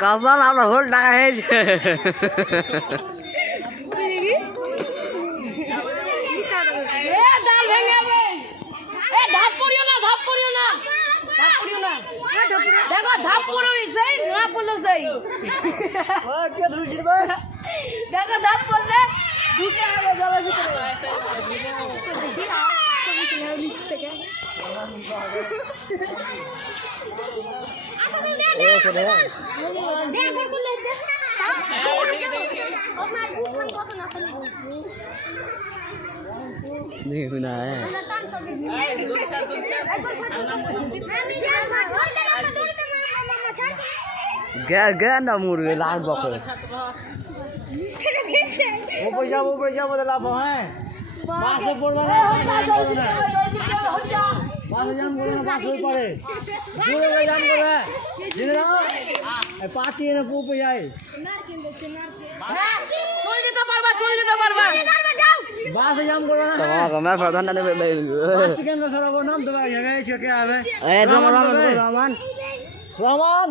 কাজাল আমরা হোল টাকা হয়েছে দেখো ধাপ পড়ে যাই না পড়লো যাই দেখো ধাপ পড়লে ঢুকে হবে জলের ভিতরে देखो ना है गया गया ना मुर्गे लाल बकरे वो पैसा बदला है बास से पड़वा ना बास जाम करो ना बास होई पड़े पूरे का जाम करो है जिने ना ए पाती ने पू पे जाए चल যেতে পারবা बास जाम करो ना तो मैं प्रधान ने बास के अंदर सारा वो नाम दबा गया है क्या है ए रामन रामन